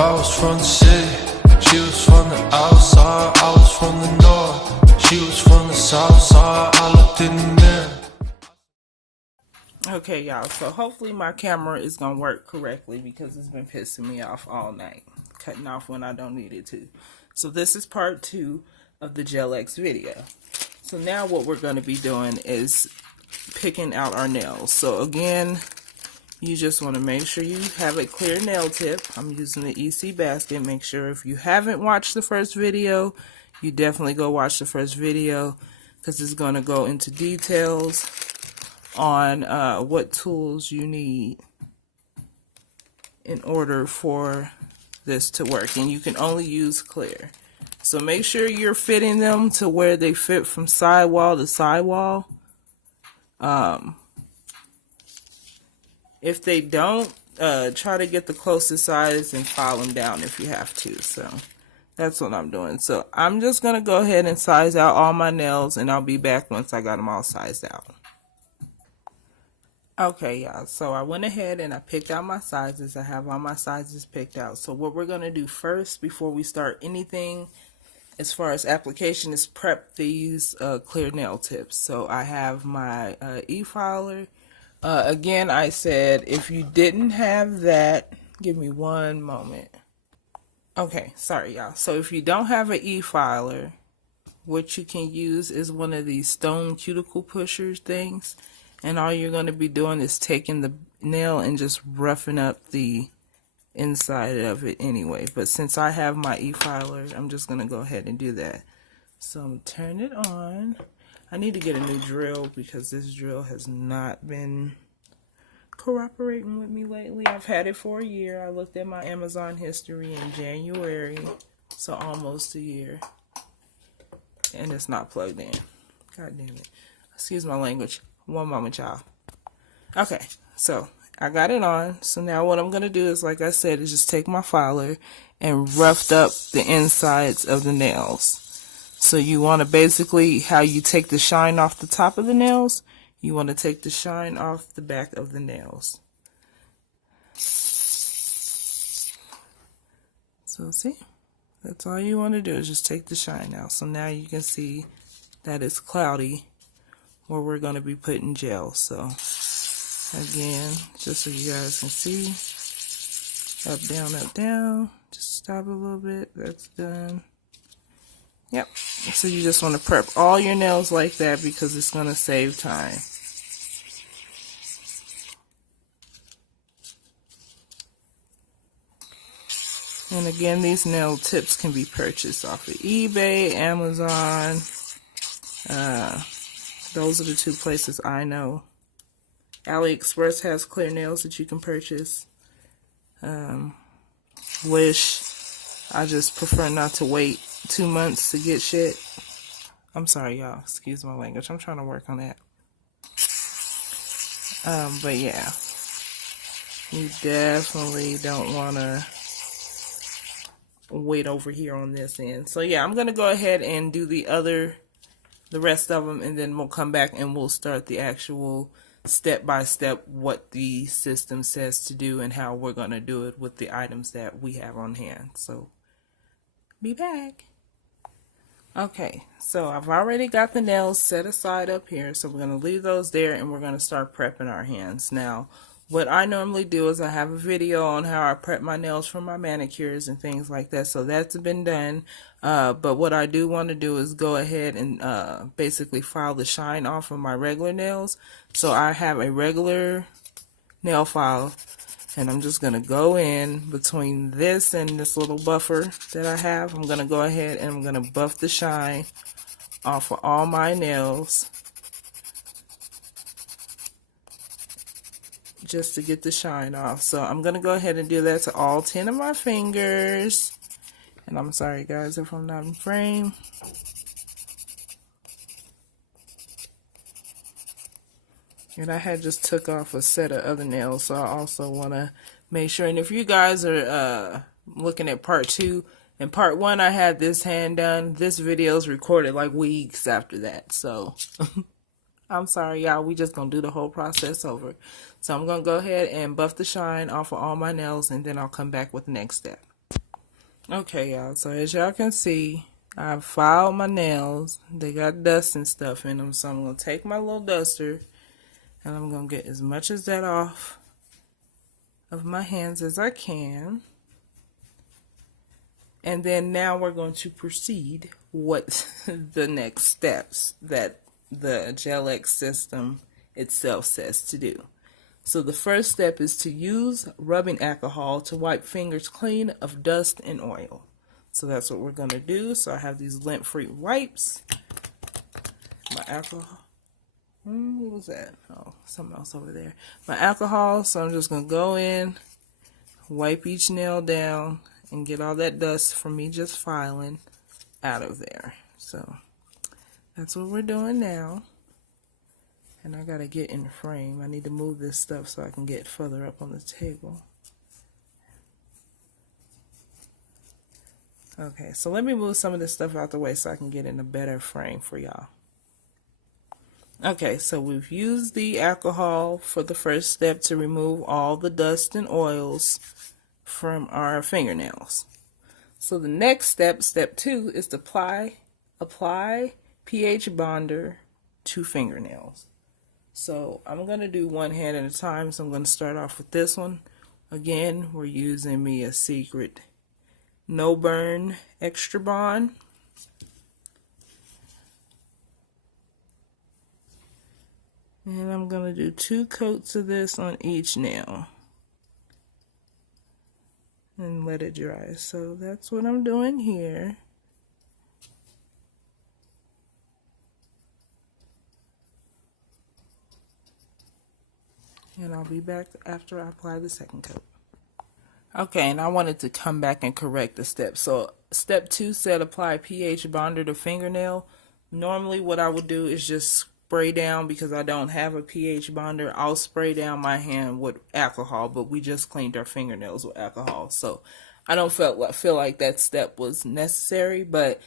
I was from the city, she was from the outside. I was from the north, she was from the south side. I looked in the mirror. Okay, y'all, so hopefully my camera is going to work correctly because it's been pissing me off all night, cutting off when I don't need it to. So this is part 2 of the Gel X video. So now what we're going to be doing is picking out our nails. So again, you just want to make sure you have a clear nail tip. I'm using the EC basket. Make sure if you haven't watched the first video, you definitely go watch the first video because it's going to go into details on what tools you need in order for this to work, and you can only use clear. So make sure you're fitting them to where they fit from sidewall to sidewall. If they don't, try to get the closest size and file them down if you have to. So that's what I'm doing. So I'm just gonna go ahead and size out all my nails, and I'll be back once I got them all sized out. Okay, y'all, so I went ahead and I picked out my sizes. I have all my sizes picked out. So what we're going to do first before we start anything as far as application is prep these clear nail tips. So I have my e-filer. Again, I said if you didn't have that, give me one moment. Okay, sorry, y'all. So if you don't have an e-filer, what you can use is one of these stone cuticle pushers things. And all you're going to be doing is taking the nail and just roughing up the inside of it anyway. But since I have my e-filer, I'm just going to go ahead and do that. So I'm turning it on. I need to get a new drill because this drill has not been cooperating with me lately. I've had it for a year. I looked at my Amazon history in January, so almost a year. And it's not plugged in. God damn it. Excuse my language. One moment, y'all. Okay, so I got it on. So now what I'm going to do is, like I said, is just take my filer and roughed up the insides of the nails. So you want to basically, how you take the shine off the top of the nails, you want to take the shine off the back of the nails. So see, that's all you want to do is just take the shine out. So now you can see that it's cloudy where we're going to be putting gel. So again, just so you guys can see, up, down, just stop a little bit, that's done. Yep, so you just want to prep all your nails like that because it's going to save time. And again, these nail tips can be purchased off of eBay, Amazon, those are the two places I know. AliExpress has clear nails that you can purchase. Wish. I just prefer not to wait 2 months to get shit. I'm sorry, y'all. Excuse my language. I'm trying to work on that. But yeah. You definitely don't want to wait over here on this end. So yeah, I'm going to go ahead and do the rest of them, and then we'll come back and we'll start the actual step-by-step what the system says to do and how we're going to do it with the items that we have on hand. So, be back. Okay, so I've already got the nails set aside up here, so we're going to leave those there and we're going to start prepping our hands. Now, what I normally do is I have a video on how I prep my nails for my manicures and things like that, so that's been done. But what I do want to do is go ahead and basically file the shine off of my regular nails. So I have a regular nail file, and I'm just going to go in between this and this little buffer that I have. I'm going to go ahead and I'm going to buff the shine off of all my nails, just to get the shine off. So I'm going to go ahead and do that to all 10 of my fingers. And I'm sorry guys if I'm not in frame. And I had just took off a set of other nails, so I also want to make sure. And if you guys are looking at part 2, in part 1 I had this hand done. This video is recorded like weeks after that, so I'm sorry, y'all. We just gonna do the whole process over. So I'm gonna go ahead and buff the shine off of all my nails, and then I'll come back with the next step. Okay, y'all, so as y'all can see, I've filed my nails. They got dust and stuff in them, so I'm going to take my little duster and I'm going to get as much of that off of my hands as I can. And then now we're going to proceed with the next steps that the Gel X system itself says to do. So the first step is to use rubbing alcohol to wipe fingers clean of dust and oil. So that's what we're going to do. So I have these lint-free wipes. My alcohol. What was that? Oh, something else over there. My alcohol. So I'm just going to go in, wipe each nail down, and get all that dust from me just filing out of there. So that's what we're doing now. And I gotta get in the frame. I need to move this stuff so I can get further up on the table. Okay, so let me move some of this stuff out the way so I can get in a better frame for y'all. Okay, so we've used the alcohol for the first step to remove all the dust and oils from our fingernails. So the next step, step 2, is to apply pH bonder to fingernails. So I'm going to do one hand at a time, so I'm going to start off with this one. Again, we're using me a Secret No Burn Extra Bond. And I'm going to do 2 coats of this on each nail. And let it dry. So that's what I'm doing here. And I'll be back after I apply the second coat. Okay, and I wanted to come back and correct the step. So step 2 said apply pH bonder to fingernail. Normally what I would do is just spray down, because I don't have a pH bonder. I'll spray down my hand with alcohol, but we just cleaned our fingernails with alcohol. So I don't feel like that step was necessary, but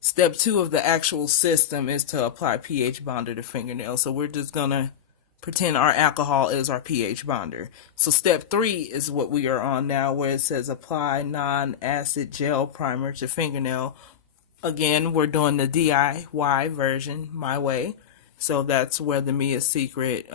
step 2 of the actual system is to apply pH bonder to fingernails. So we're just going to pretend our alcohol is our pH bonder. So step 3 is what we are on now, where it says apply non-acid gel primer to fingernail. Again, we're doing the DIY version, my way. So that's where the Mia Secret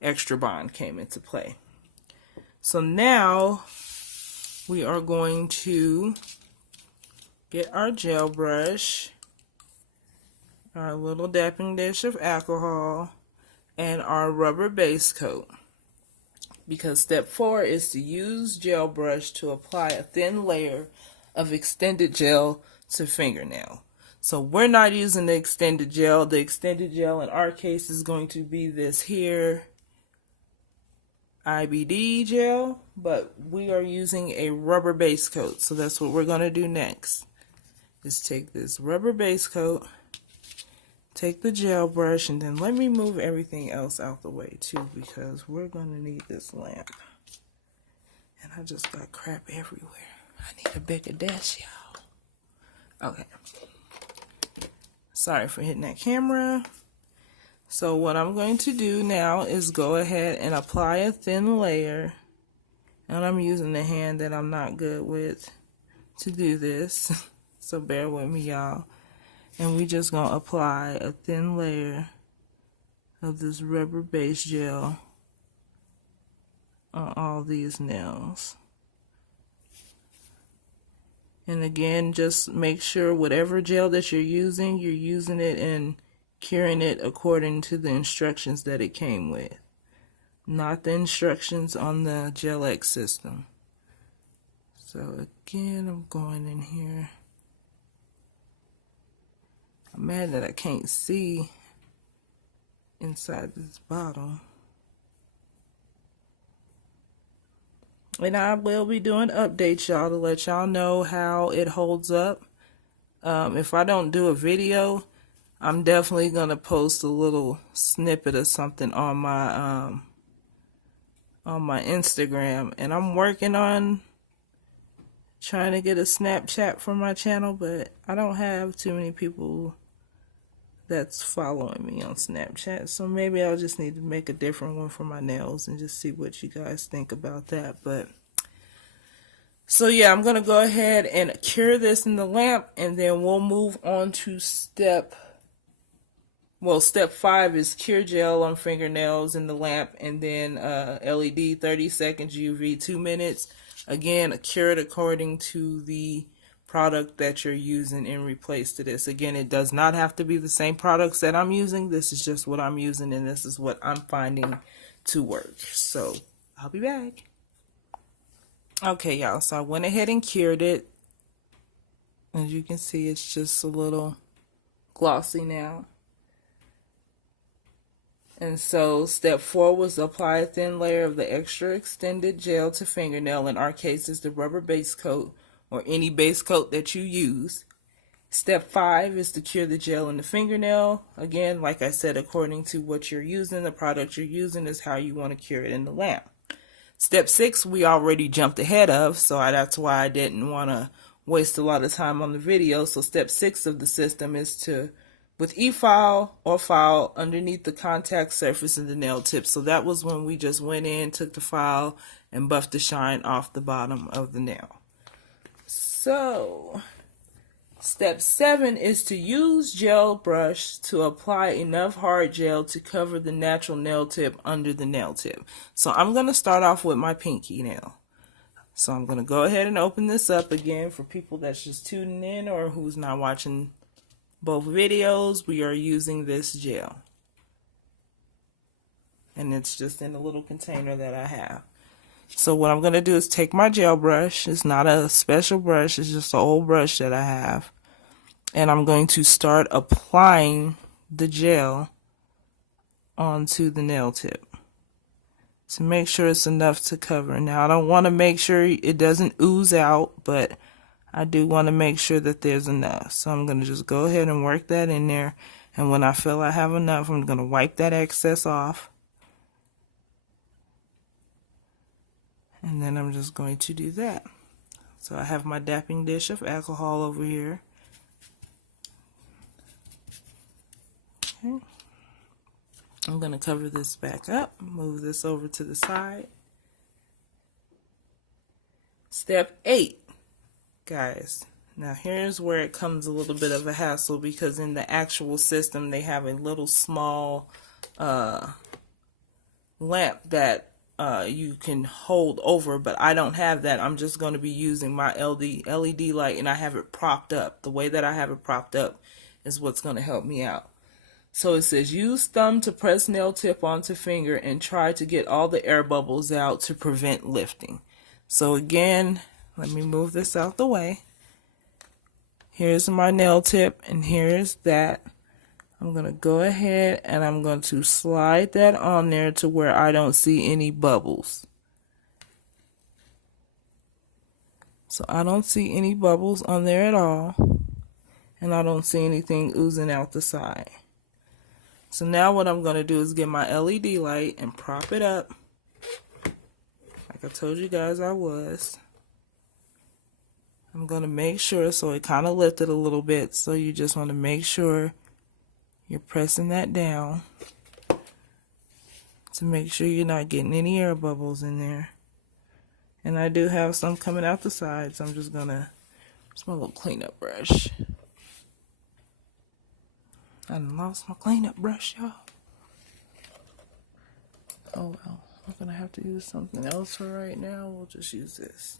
Extra Bond came into play. So now we are going to get our gel brush, our little dapping dish of alcohol, and our rubber base coat. Because step 4 is to use gel brush to apply a thin layer of extended gel to fingernail. So we're not using the extended gel. The extended gel in our case is going to be this here IBD gel, but we are using a rubber base coat. So that's what we're going to do next. Is take this rubber base coat, take the gel brush, and then let me move everything else out the way too, because we're going to need this lamp. And I just got crap everywhere. I need a bigger desk, y'all. Okay. Sorry for hitting that camera. So what I'm going to do now is go ahead and apply a thin layer. And I'm using the hand that I'm not good with to do this. So bear with me, y'all. And we just gonna apply a thin layer of this rubber base gel on all these nails. And again, just make sure whatever gel that you're using it and curing it according to the instructions that it came with, not the instructions on the Gel X system. So again, I'm going in here. I'm mad that I can't see inside this bottle. And I will be doing updates, y'all, to let y'all know how it holds up. If I don't do a video, I'm definitely going to post a little snippet of something on my Instagram. And I'm working on trying to get a Snapchat for my channel, but I don't have too many people that's following me on Snapchat, so maybe I'll just need to make a different one for my nails and just see what you guys think about that. But So yeah, I'm going to go ahead and cure this in the lamp, and then we'll move on to step 5 is cure gel on fingernails in the lamp, and then LED 30 seconds, UV 2 minutes. Again, cure it according to the product that you're using in replace to this. Again, it does not have to be the same products that I'm using. This is just what I'm using, and this is what I'm finding to work. So I'll be back. Okay, y'all, so I went ahead and cured it. As you can see, it's just a little glossy now. And so step 4 was apply a thin layer of the extra extended gel to fingernail. In our case, it's the rubber base coat or any base coat that you use. Step 5 is to cure the gel in the fingernail. Again, like I said, according to what you're using, the product you're using is how you want to cure it in the lamp. Step 6 we already jumped ahead of, so that's why I didn't want to waste a lot of time on the video. So step 6 of the system is to, with e-file or file underneath the contact surface of the nail tip. So that was when we just went in, took the file, and buffed the shine off the bottom of the nail. So step 7 is to use gel brush to apply enough hard gel to cover the natural nail tip under the nail tip. So I'm going to start off with my pinky nail. So I'm going to go ahead and open this up again for people that's just tuning in or who's not watching both videos. We are using this gel. And it's just in a little container that I have. So what I'm going to do is take my gel brush. It's not a special brush. It's just an old brush that I have. And I'm going to start applying the gel onto the nail tip to make sure it's enough to cover. Now, I don't want to make sure it doesn't ooze out, but I do want to make sure that there's enough. So I'm going to just go ahead and work that in there. And when I feel I have enough, I'm going to wipe that excess off. And then I'm just going to do that. So I have my dapping dish of alcohol over here. Okay. I'm going to cover this back up, move this over to the side. Step 8, guys. Now here's where it comes a little bit of a hassle, because in the actual system they have a little small lamp that you can hold over, but I don't have that. I'm just going to be using my LED light, and I have it propped up. The way that I have it propped up is what's going to help me out. So it says, use thumb to press nail tip onto finger and try to get all the air bubbles out to prevent lifting. So again, let me move this out the way. Here's my nail tip, and here's that. I'm going to go ahead and I'm going to slide that on there to where I don't see any bubbles. So I don't see any bubbles on there at all, and I don't see anything oozing out the side. So now what I'm going to do is get my LED light and prop it up like I told you guys I was. I'm going to make sure, so it kind of lifted a little bit, so you just want to make sure you're pressing that down to make sure you're not getting any air bubbles in there. And I do have some coming out the side, so I'm just going to, it's my little cleanup brush. I done lost my cleanup brush, y'all. Oh well, I'm going to have to use something else for right now. We'll just use this.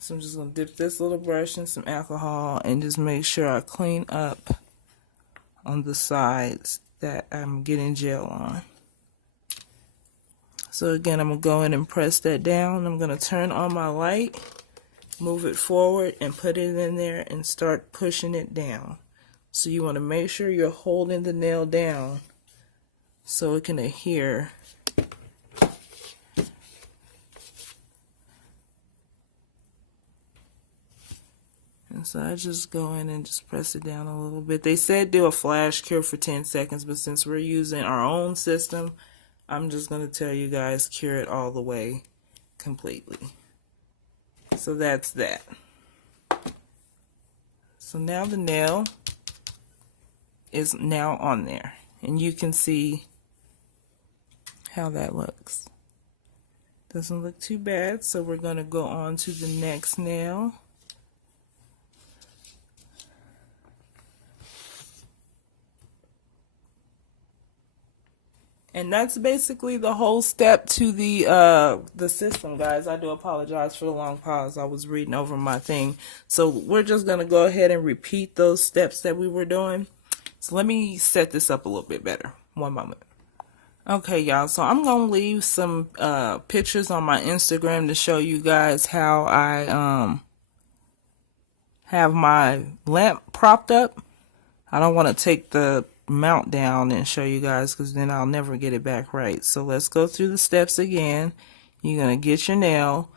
So I'm just going to dip this little brush in some alcohol and just make sure I clean up on the sides that I'm getting gel on. So again, I'm going to go in and press that down. I'm going to turn on my light, move it forward, and put it in there and start pushing it down. So you want to make sure you're holding the nail down so it can adhere. And so I just go in and just press it down a little bit. They said do a flash cure for 10 seconds, but since we're using our own system, I'm just going to tell you guys cure it all the way completely. So that's that. So now the nail is now on there, and you can see how that looks. Doesn't look too bad, so we're going to go on to the next nail. And that's basically the whole step to the system, guys. I do apologize for the long pause. I was reading over my thing. So we're just going to go ahead and repeat those steps that we were doing. So let me set this up a little bit better. One moment. Okay, y'all. So I'm going to leave some pictures on my Instagram to show you guys how I have my lamp propped up. I don't want to take the mount down and show you guys because then I'll never get it back right. So let's go through the steps again. You're going to get your nail.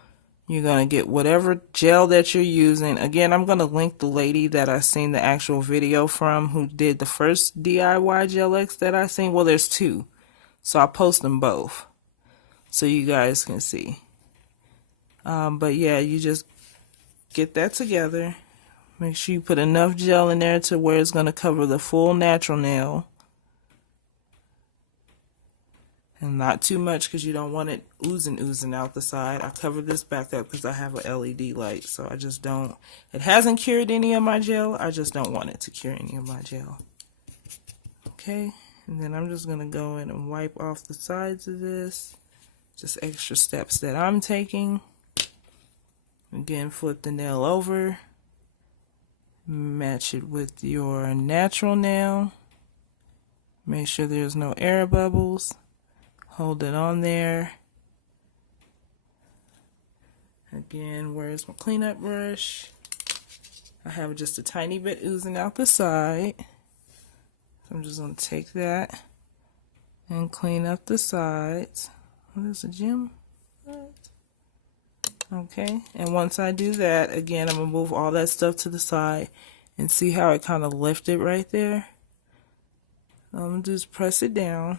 You're going to get whatever gel that you're using. Again, I'm going to link the lady that I seen the actual video from who did the first DIY Gel X that I seen. Well, there's two. So I'll post them both so you guys can see. But yeah, you just get that together. Make sure you put enough gel in there to where it's going to cover the full natural nail. And not too much because you don't want it oozing out the side. I covered this back up because I have a LED light. So I just don't. It hasn't cured any of my gel. I just don't want it to cure any of my gel. Okay. And then I'm just going to go in and wipe off the sides of this. Just extra steps that I'm taking. Again, flip the nail over. Match it with your natural nail. Make sure there's no air bubbles. Hold it on there. Again, where's my cleanup brush? I have just a tiny bit oozing out the side. So I'm just going to take that and clean up the sides. What is a gem? Okay, and once I do that, again, I'm going to move all that stuff to the side and see how it kind of lifted right there. I'm going to just press it down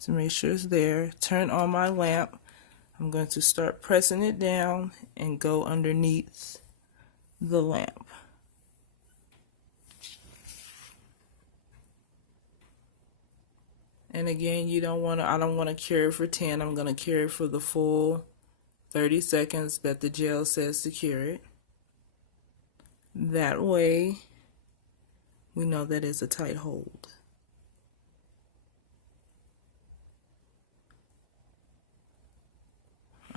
to make sure it's there. Turn on my lamp. I'm going to start pressing it down and go underneath the lamp. And again, I don't want to cure it for 10. I'm going to cure it for the full 30 seconds that the gel says to cure it. That way, we know that it's a tight hold.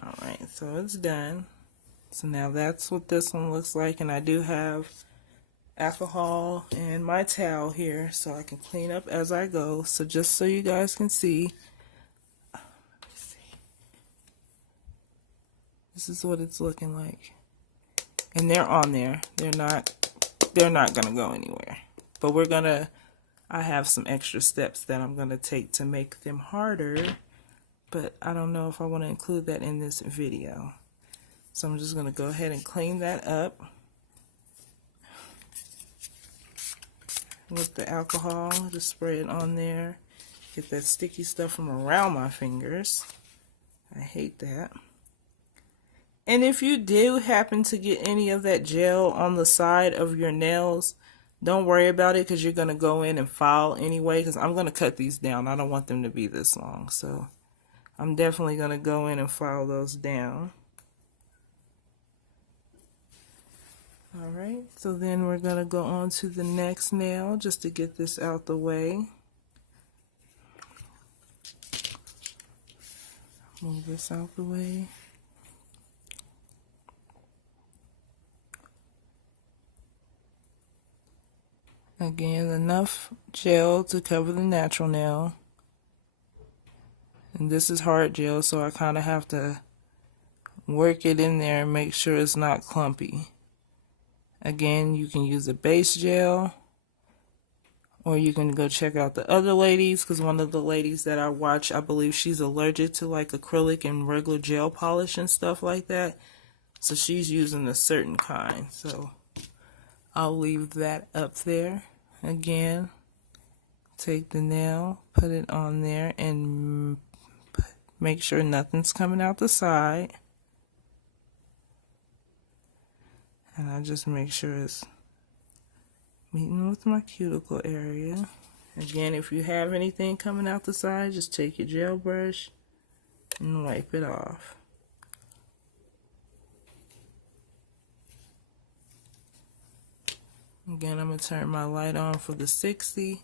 Alright, so it's done. So now that's what this one looks like. And I do have alcohol and my towel here so I can clean up as I go. So just so you guys can see, this is what it's looking like. And they're on there. They're not gonna go anywhere. But I have some extra steps that I'm gonna take to make them harder, but I don't know if I want to include that in this video. So I'm just gonna go ahead and clean that up with the alcohol. Just spray it on there. Get that sticky stuff from around my fingers. I hate that. And if you do happen to get any of that gel on the side of your nails, don't worry about it because you're going to go in and file anyway, because I'm going to cut these down. I don't want them to be this long. So I'm definitely going to go in and file those down. Alright, so then we're going to go on to the next nail just to get this out the way. Move this out the way. Again, enough gel to cover the natural nail. And this is hard gel, so I kind of have to work it in there and make sure it's not clumpy. Again, you can use a base gel, or you can go check out the other ladies, because one of the ladies that I watch, I believe she's allergic to like acrylic and regular gel polish and stuff like that. So she's using a certain kind. So I'll leave that up there. Again, take the nail, put it on there, and make sure nothing's coming out the side. And I just make sure it's meeting with my cuticle area. Again, if you have anything coming out the side, just take your gel brush, and wipe it off. Again, I'm going to turn my light on for the 60.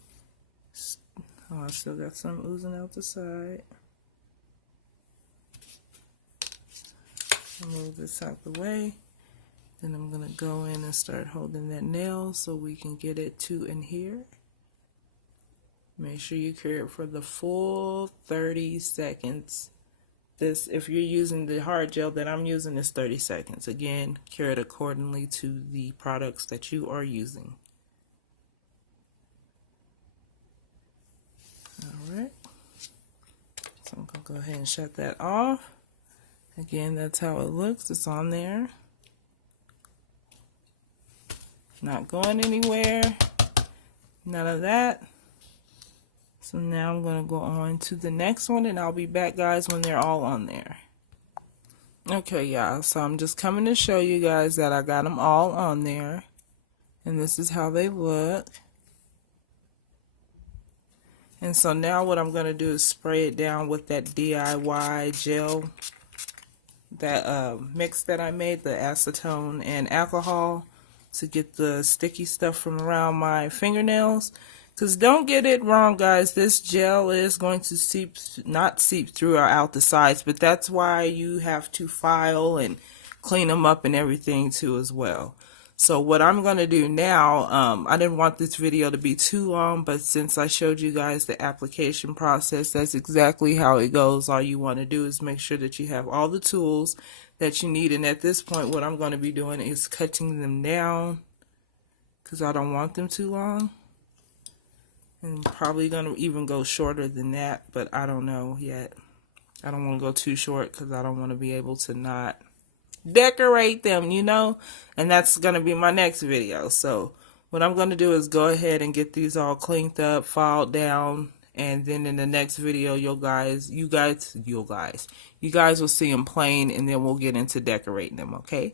Oh, I still got some oozing out the side. Move this out the way. Then I'm going to go in and start holding that nail so we can get it to in here. Make sure you cure it for the full 30 seconds. This, if you're using the hard gel that I'm using, is 30 seconds. Again, cure it accordingly to the products that you are using. Alright. So I'm going to go ahead and shut that off. Again, that's how it looks. It's on there. Not going anywhere. None of that. So now I'm going to go on to the next one, and I'll be back, guys, when they're all on there. Okay, y'all, so I'm just coming to show you guys that I got them all on there. And this is how they look. And so now what I'm going to do is spray it down with that DIY gel, that mix that I made, the acetone and alcohol, to get the sticky stuff from around my fingernails. Because don't get it wrong, guys, this gel is going to not seep through or out the sides, but that's why you have to file and clean them up and everything too as well. So what I'm going to do now, I didn't want this video to be too long, but since I showed you guys the application process, that's exactly how it goes. All you want to do is make sure that you have all the tools that you need. And at this point, what I'm going to be doing is cutting them down because I don't want them too long. And probably going to even go shorter than that, but I don't know yet. I don't want to go too short because I don't want to be able to not decorate them, you know. And that's going to be my next video. So what I'm going to do is go ahead and get these all cleaned up, filed down, and then in the next video, you guys will see them plain, and then we'll get into decorating them, okay?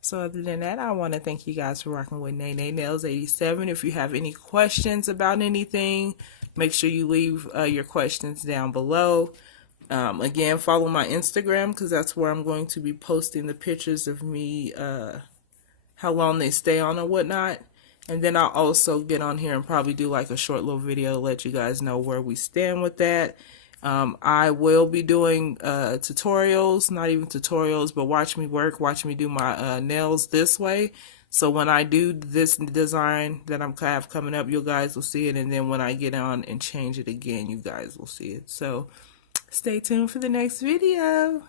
So other than that, I want to thank you guys for rocking with Nay Nay Nails 87. If you have any questions about anything, make sure you leave your questions down below. Again, follow my Instagram because that's where I'm going to be posting the pictures of me, how long they stay on or whatnot. And then I'll also get on here and probably do like a short little video to let you guys know where we stand with that. I will be doing tutorials, not even tutorials, but watch me work, watch me do my nails this way. So when I do this design that I have coming up, you guys will see it. And then when I get on and change it again, you guys will see it. So stay tuned for the next video.